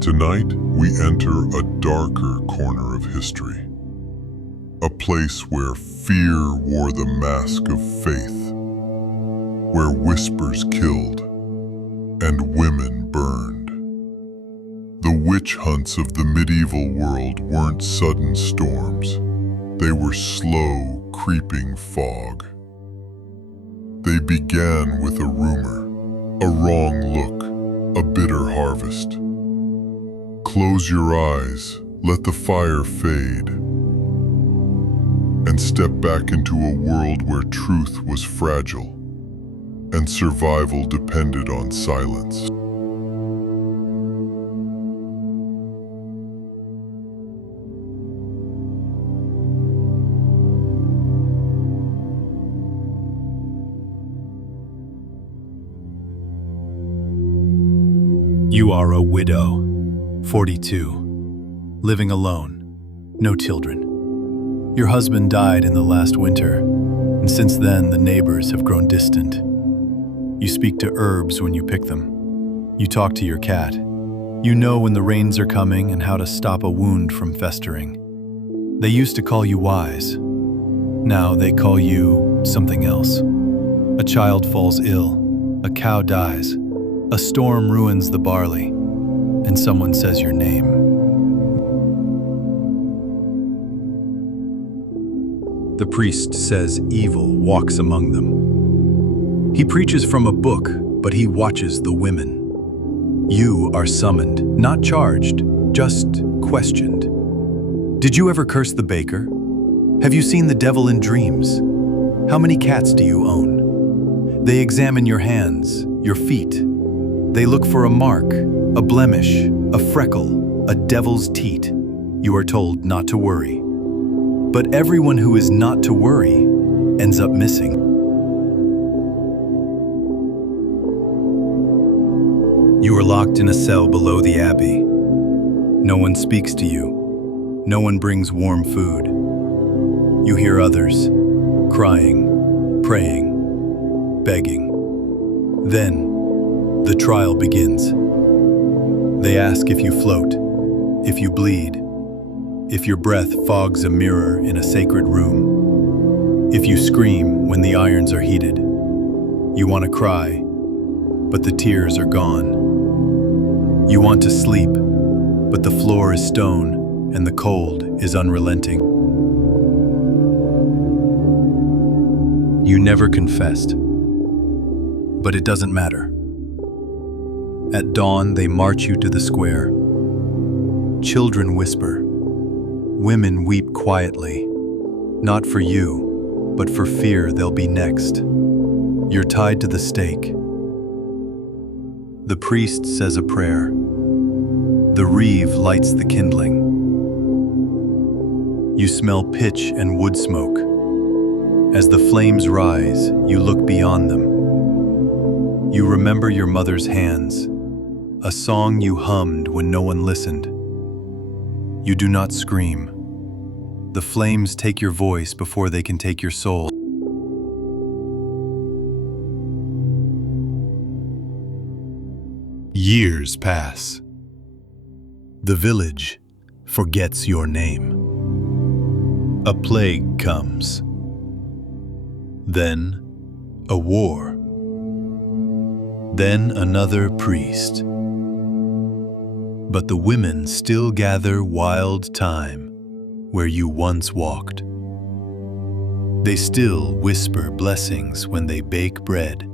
Tonight, we enter a darker corner of history. A place where fear wore the mask of faith, where whispers killed and women burned. The witch hunts of the medieval world weren't sudden storms. They were slow, creeping fog. They began with a rumor, a wrong look, a bitter harvest. Close your eyes, let the fire fade, and step back into a world where truth was fragile and survival depended on silence. You are a widow, 42, living alone, no children. Your husband died in the last winter, and since then the neighbors have grown distant. You speak to herbs when you pick them. You talk to your cat. You know when the rains are coming and how to stop a wound from festering. They used to call you wise. Now they call you something else. A child falls ill, a cow dies, a storm ruins the barley, and someone says your name. The priest says evil walks among them. He preaches from a book, but he watches the women. You are summoned, not charged, just questioned. Did you ever curse the baker? Have you seen the devil in dreams? How many cats do you own? They examine your hands, your feet. They look for a mark, a blemish, a freckle, a devil's teat. You are told not to worry. But everyone who is not to worry ends up missing. You are locked in a cell below the abbey. No one speaks to you. No one brings warm food. You hear others, crying, praying, begging. Then, the trial begins. They ask if you float, if you bleed, if your breath fogs a mirror in a sacred room, if you scream when the irons are heated. You want to cry, but the tears are gone. You want to sleep, but the floor is stone and the cold is unrelenting. You never confessed, but it doesn't matter. At dawn, they march you to the square. Children whisper. Women weep quietly, not for you, but for fear they'll be next. You're tied to the stake. The priest says a prayer. The reeve lights the kindling. You smell pitch and wood smoke. As the flames rise, you look beyond them. You remember your mother's hands, a song you hummed when no one listened. You do not scream. The flames take your voice before they can take your soul. Years pass. The village forgets your name. A plague comes. Then a war. Then another priest. But the women still gather wild thyme where you once walked. They still whisper blessings when they bake bread.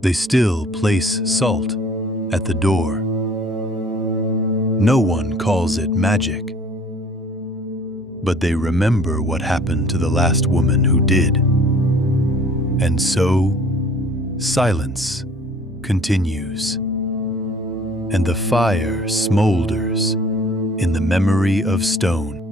They still place salt at the door. No one calls it magic, but they remember what happened to the last woman who did. And so, silence continues, and the fire smolders in the memory of stone.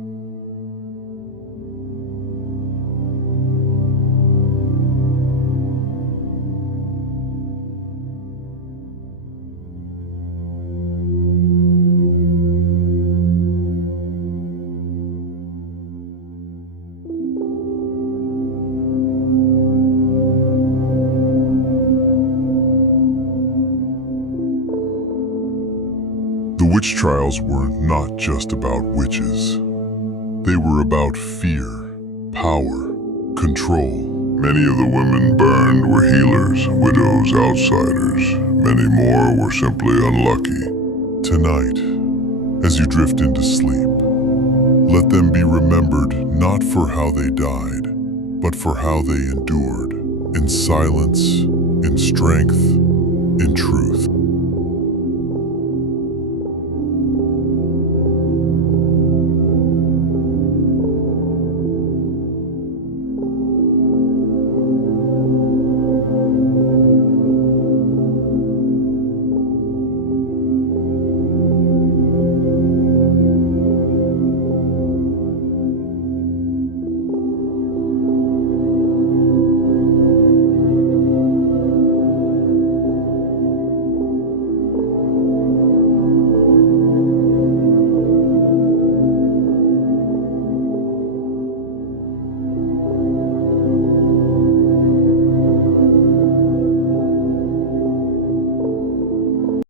The witch trials were not just about witches. They were about fear, power, control. Many of the women burned were healers, widows, outsiders. Many more were simply unlucky. Tonight, as you drift into sleep, let them be remembered not for how they died, but for how they endured, in silence, in strength, in truth.